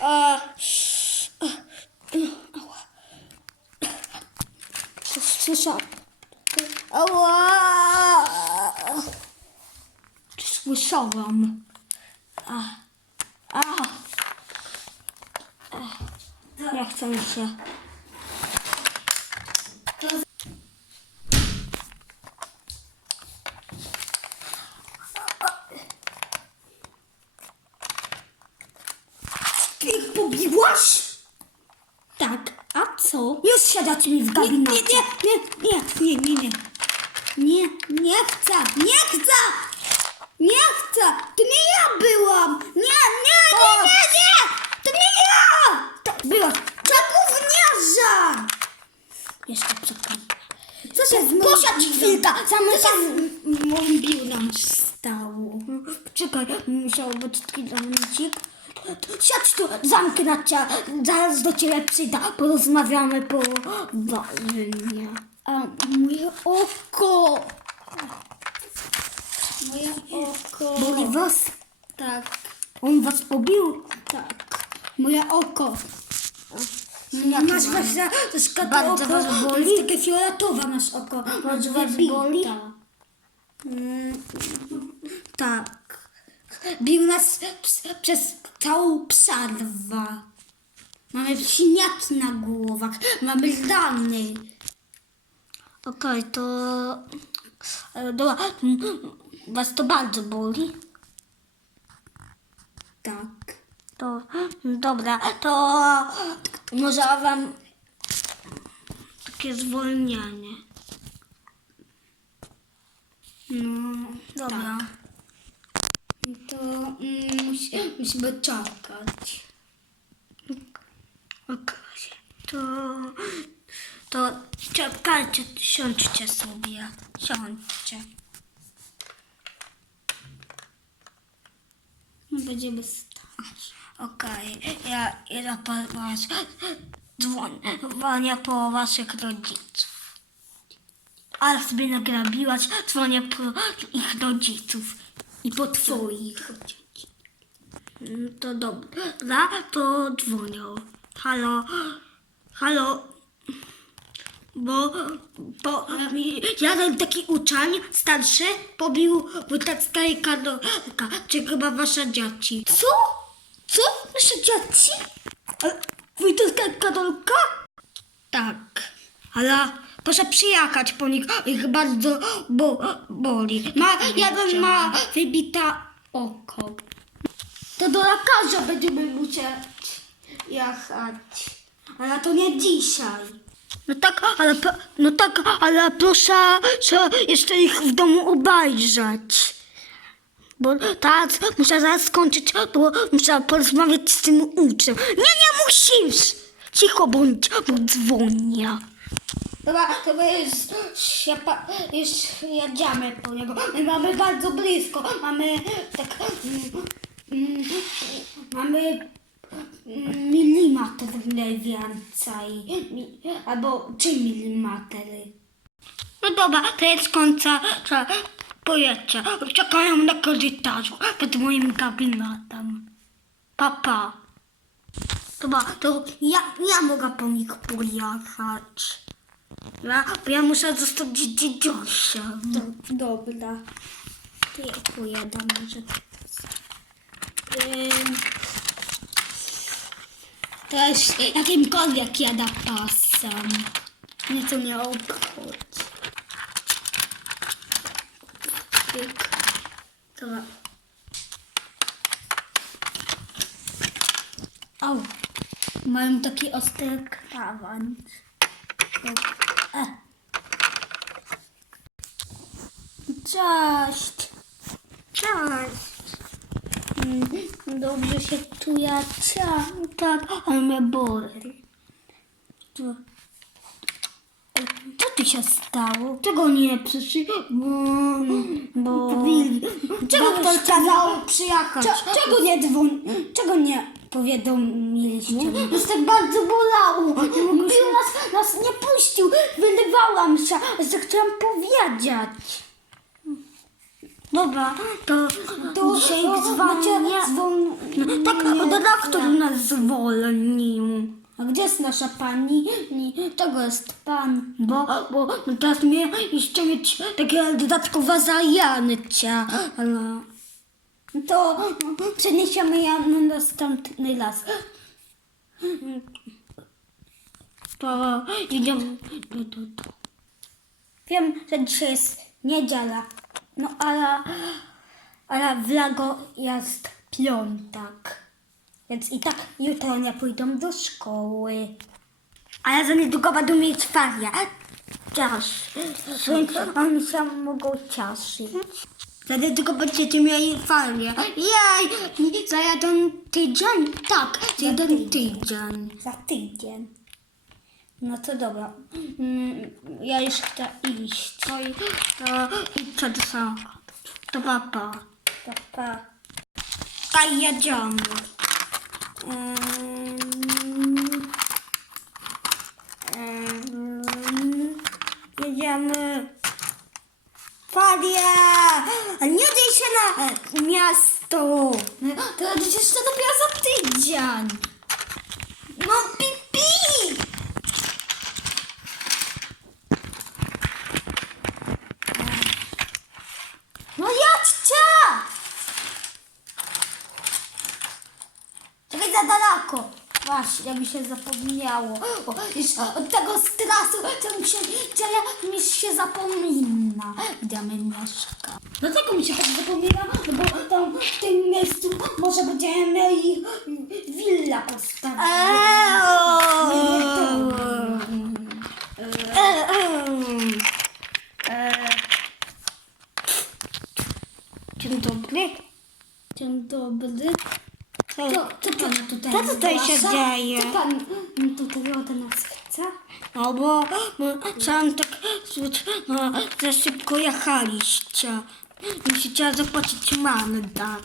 A, ała. Coś słyszałam. Ała! Słyszałam. A, a. Nie chcę się. Ty ich pobiłaś? Tak, a co? Już siadać mi w Nie, gabinecie. nie, nie, nie, nie, nie, nie. Nie, nie chcę, nie chcę! Nie chcę! To nie ja byłam! Nie, nie, nie, nie, nie! To nie ja! To była ta gówniarza! Jeszcze czekam. Co się z Posiadź chwilkę! Co się z moim biurem stało? Czekaj, musiał być taki zamknik. Siadź tu, zamknę cię. Zaraz do ciebie przyjdę. Porozmawiamy po walnie. A moje oko! Moje oko! Boli was? Tak, On was pobił? tak. Moje oko. Jak masz właśnie troszkę to Bardzo oko, was boli? jest takie fioletowe masz oko. Bardzo was Wybite. boli? Mm, tak. Bił nas ps- przez całą przerwę. Mamy siniaki na głowach, mamy rany. Okej, to... e, Dobra, was to bardzo boli? Tak. To dobra, to może wam takie zwolnienie. No, Dobra. To mm, musi, musimy czekać. Okej. To, to czekajcie, siądźcie sobie. Siądźcie. Będziemy stać. Okej, ja idę po was. Dzwonię po waszych rodziców. Ale sobie nagrabiłaś, dzwonię po ich rodziców. I po twoich. Mm, To dobra, to dzwonią. Halo, halo, bo, bo jeden taki uczeń starszy pobił wójtacka i kadolka, czy chyba wasze dzieci. Co? Co? Nasze dzieci? Wójtacka i kadolka? Tak, ale proszę przyjechać po nich, ich bardzo bo, boli. Ma, jeden ma wybita oko. To do lekarza będziemy musieć jechać. Ale to nie dzisiaj. No tak, ale, no tak, ale proszę że jeszcze ich w domu obejrzeć. Bo teraz muszę zaraz skończyć, bo muszę porozmawiać z tym uczniem. Nie, nie musisz! Cicho bądź, bo dzwonię. Dobra, to my już, już jedziemy po niego. My mamy bardzo blisko. Mamy tak... Mm, mm, mamy milimetr mniej więcej. Mi, albo trzy milimetry. No dobra, to jest końca, pojedźcie. Czekają na korytarzu pod moim gabinetem. Papa. Pa. Dobra, to ja, ja mogę po nich pojechać. Ja, bo ja muszę zostać dzidziosiem. Do, dobra. To ja pojadę może. Ym, też jakimkolwiek jada pasem. Mnie to nie obchodzi. Pyk. Dobra. Au. Mają taki ostry krawędź. E. Cześć. Cześć. Mm, Dobrze się czujecie? Tak, ale mnie boli. Co, co tu się stało? Czego nie przyszli? Bo... bo... Czego Doktor kazał przyjechać. Cze- czego nie dzwon... Czego nie powiadomiliście? Nas tak bardzo bolało. Bill nas, nas nie puścił. Wylewałam się, że chciałam powiedzieć. Dobra, to, To dzisiaj dzwonię. dzwon... No, tak, doktor nas zwolnił. A gdzie jest nasza pani? Nie, czego jest pan? Bo, bo no teraz mnie jeszcze mieć takie dodatkowe zajęcia. Ale... To przeniesiemy ją na następny las. To idziemy do, do, do. Wiem, że dzisiaj jest niedziela, no ale, ale w Lago jest piątek. Więc i tak jutro nie pójdą do szkoły. Ale za niedługo będą mieć ferie. Czas. Więc oni się mogą cieszyć. Za niedługo będziecie mieli ferie. Jej! Za jeden tydzień? Tak, za jeden tydzień. Za tydzień. No to dobra. Mm, Ja już chcę iść. To, i- to idźcie do samochodu. To papa. To pa. Tak jedziemy. Ym, ym, Jedziemy. Ferie! Nie daj się na miasto. No, To przecież to dopiero za tydzień. No pipi! No jedźcie! Czekaj za daleko. Jak mi się zapomniało. O, od tego stresu, co mi się dzieje, mi się zapomina. Gdzie my mieszka. Dlaczego mi się tak zapomina? No bo tam w tym miejscu może będziemy mieli willa postawiona. Dzień dobry. Dzień dobry. Co, Co, co pan tutaj co tutaj się zgłasza? dzieje? Co pan tutaj ode nas chce? No bo no, sam tak no, za szybko jechaliście. Musicie zapłacić mandat.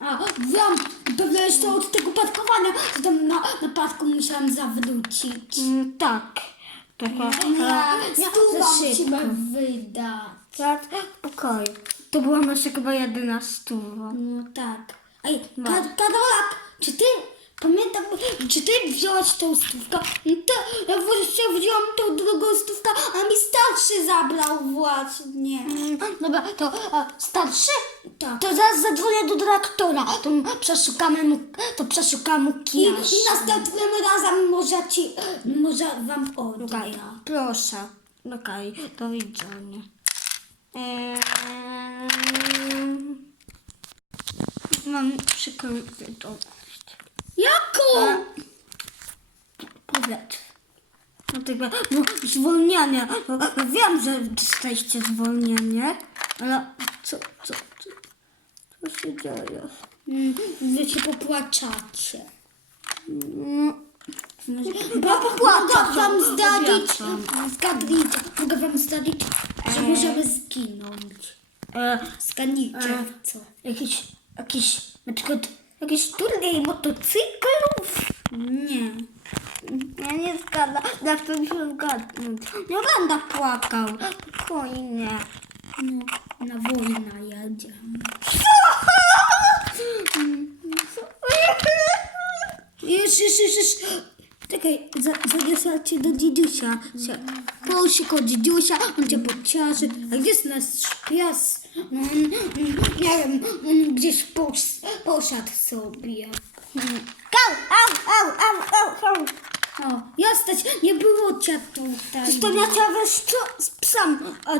A, wiem, pewnie jeszcze od tego parkowania, to tam na, na parku musiałam zawrócić. Mm, tak. Taka, Ja, e, ja za za szybko. szybko wydać. Tak, pokoju. To była nasza chyba jedyna stuwa. No tak. Ej, No. Ka- Karolak, czy ty, pamiętam, czy ty wziąłaś tą stówkę? No to, ja właśnie wziąłam tą drugą stówkę, a mi starszy zabrał właśnie. Mm, Dobra, to starszy? Tak. To zaraz zadzwonię do dyrektora. To przeszukamy mu, to przeszukamy I, kiesz. I następnym razem może ci, może wam Okej, odda. proszę. Okej, do widzenia. Eee, mam przykrą wiadomość. Jaką? E, Powiedz. No tego, no zwolnienie. No, wiem, że jesteście zwolnienie, ale co, co, co, co się dzieje? Wy się popłaczacie. No, Bo popłacam mogę wam zdradzić, zgadnijcie, mogę wam zdradzić, że możemy zginąć. e, Zgadnijcie w co. jakiś, jakiś, na przykład jakiś turniej motocyklów? Nie. Ja nie zgadzam, to mi się zgadnąć. Nie będę płakał, spokojnie. No, na wojnę jedziemy. Już, już, już, już. Czekaj, za, zaniosę cię do dzidziusia. Połóż się koło dzidziusia, on cię pociarzy. A gdzie jest nasz pies? No, nie wiem, on gdzieś posz, poszedł sobie. Au, au, au, au, au, au. O, jesteś, nie było cię tutaj. Przecież to nie trzeba wejść z psem, a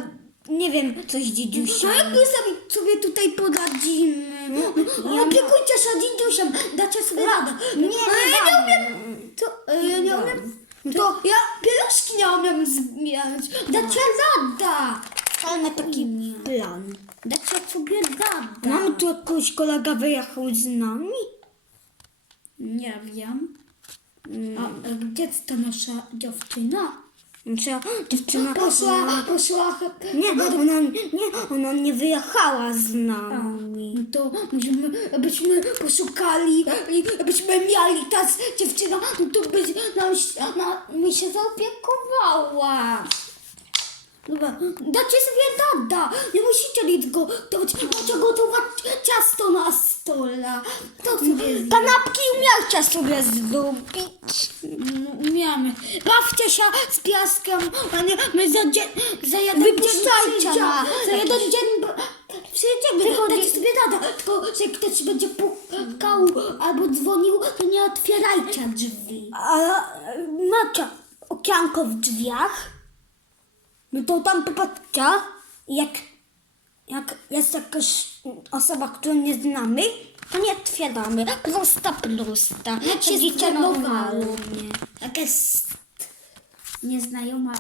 nie wiem, coś No dziedziusia. jak my sobie, sobie tutaj poradzimy? No, Opiekujcie się dzidziusiem, dacie sobie radę. Nie, Ale ja nie nie umiem. To, e, ja nie umiem. To ja pieluszki nie umiem zmieniać. Dacie rada. Na taki plan. Dacie sobie rada. Mamy tu jakąś kolega wyjechał z nami? Nie wiem. A e, gdzie ta nasza dziewczyna? Czy dziewczyna... Poszła, poszła. Nie, ona, nie, ona nie wyjechała z nami. No to musimy, abyśmy poszukali, i abyśmy mieli ta dziewczyna, no to by nam, się- na, mi się zaopiekowała. Dobra, dacie sobie rada, nie musicie nic gotować, możecie gotować ciasto na stola. To sobie Kanapki umiałcia sobie zrobić. No, Umiemy. Bawcie się z piaskiem, a nie my za, dzień, za jeden Wypuszczajcie dzień na- przyjdziemy. Za jeden dzień b- przyjedziemy. Tylko Dajcie nie- sobie radę. Tylko, że ktoś będzie pukał albo dzwonił, to nie otwierajcie drzwi. A macie okianko w drzwiach? No to tam popatrzcie, jak, jak jest jakaś osoba, którą nie znamy, to nie otwieramy. Prosta, prosta. Jak się normalnie. Jak jest nieznajoma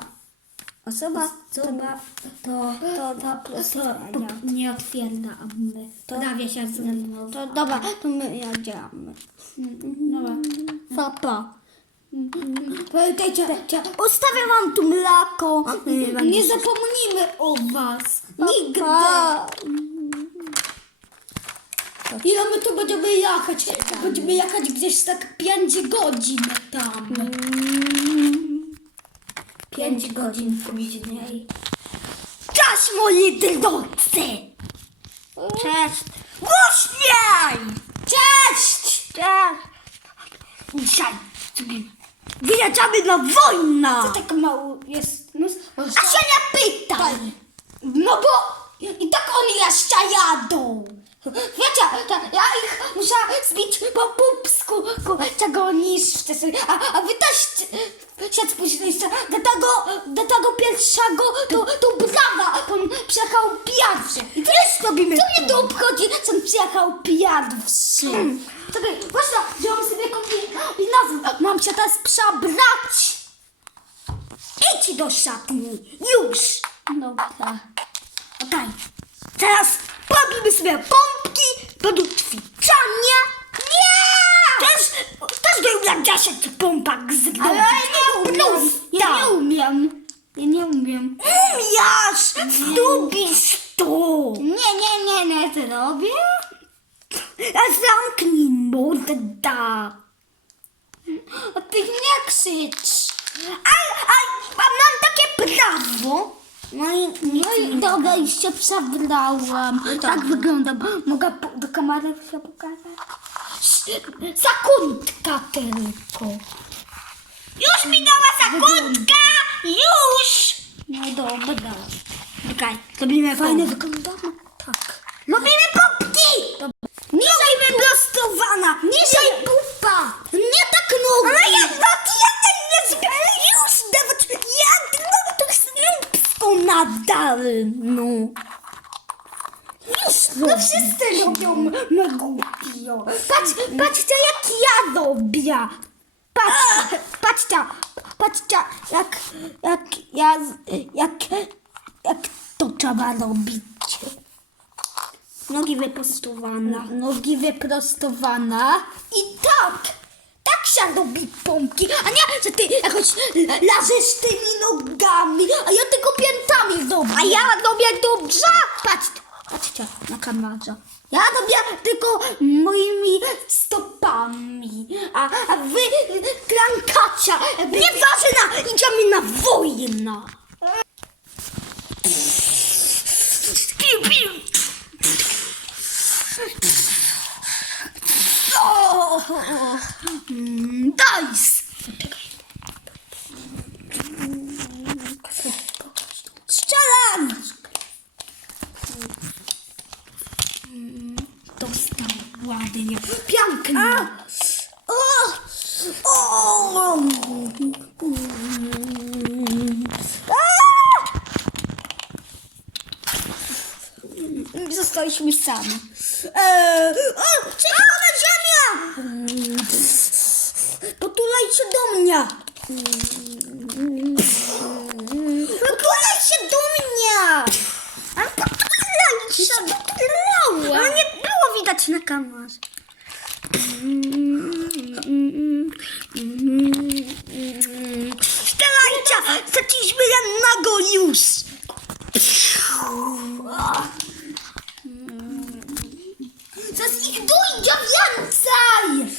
Osoba, osoba, to, to, to, to, to, nie otwieramy. To prawie się z to dobra, to my jedziemy. Dobra. Papa. Pamiętajcie, Ustawię wam tu mleko. nie zapomnimy o was. Nigdy. Ile my tu będziemy jechać? Będziemy jechać gdzieś tak 5 godzin tam. 5 godzin później. Cześć moi drodzy! Cześć! Głośniej! Cześć! Cześć! Dzisiaj sobie wyjedziemy na wojnę! Co tak mało jest? No, A się nie pytaj! no bo i tak oni jeszcze jadą. Wiecie, to ja ich muszę zbić po pupsku, ku- czego niszczę sobie. A, a wy też się spóźniliście. Do tego, do tego pierwszego to, to brawa, on przyjechał pierwszy. I też robimy Co mnie to obchodzi, że on przyjechał pierwszy? Czekaj, właśnie, wziąłem sobie kombinezon. Mam się teraz przebrać. Idź do szatni! Już! Dobra. Okej. Teraz pobijmy sobie pompki do ćwiczenia. Nie! Też, też bym jak 10 pompek zrobić. Ale ja nie umiem. Ja nie Prosta. umiem. Ja nie umiem. Umiesz! Lubisz to! Nie, nie, nie, nie zrobię. A zamknij mordę. A ty nie krzycz. A, a, a mam takie prawo. No i No i dobra, już się przebrałam. Tak wyglądam. Mogę po- do kamery się pokazać? Sekundka tylko. Już minęła sekundka! Już! No dobra. Okej, robimy fajne wyglądamy? Tak. Robimy pompki! Niżej wyprostowana! Niżej pupa! Nie tak nogi. Ale ja no ja nie sobie już dawać ja no to snupsko nadal no. Już No robię. wszyscy robią me głupio. Patrz, patrzcie jak ja robię. Patrz, patrzcie, patrzcie jak, jak ja, jak, jak to trzeba robić. Nogi wyprostowane. Nogi wyprostowana. I tak, tak się robi pompki, a nie, że ty jakoś lażesz tymi nogami, a ja tylko piętami robię. A ja robię dobrze? Patrz, patrzcie na kamerze. Ja robię tylko moimi stopami, a, a wy klankacie. Nieważne, idziemy na wojnę. Piu, piu. O, mm, A! Zostaliśmy sami. Eee, o! Czerwona ziemia! Potulaj się do mnie! Potulaj się do mnie! Ale potulaj się! Potulałem! Ale nie było widać na kamerze. Strzelajcie! Zaczęliśmy jednego już! Zaraz ich dojdzie więcej!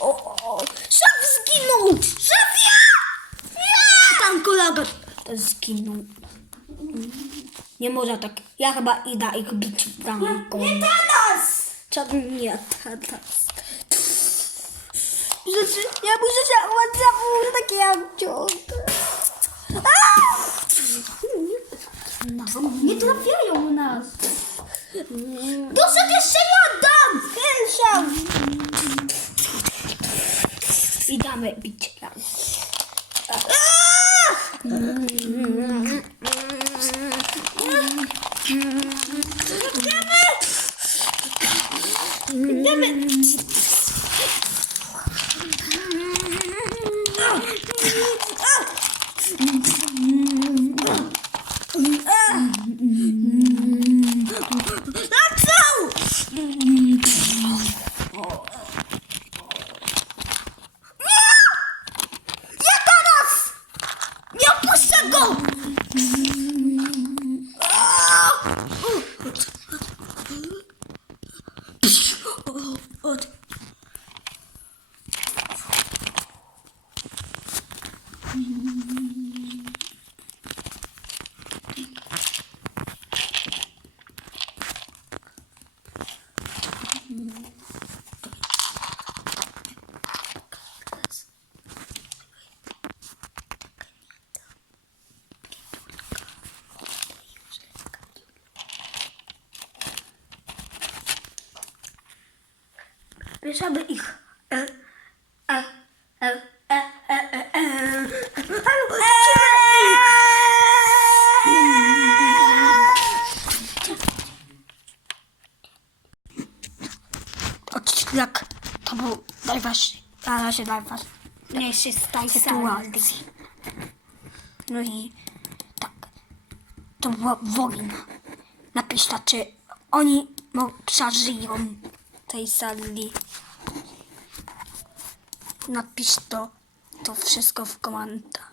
O, o, szef zginął! Szef ja! Ja! Tam kolega też zginął. Nie można tak. Ja chyba idę ich bić bramką. Nie teraz! Co nie teraz? Rzeczy, ja muszę się łatwiej takie jak ciągle. Nie trafiają nas. Doszedł jeszcze jeden! Pierwsza! Idziemy bić ją. Idziemy! Zaczął! Bierzemy ich. E, e, e, e, e, e, e. Halo, Odcinek to był najważniejszy, na razie najważniejszy z tej sytuacji. No i tak, to była wojna. Napiszcie, czy oni przeżyją tej sali. Napisz to, to wszystko w komentarzach.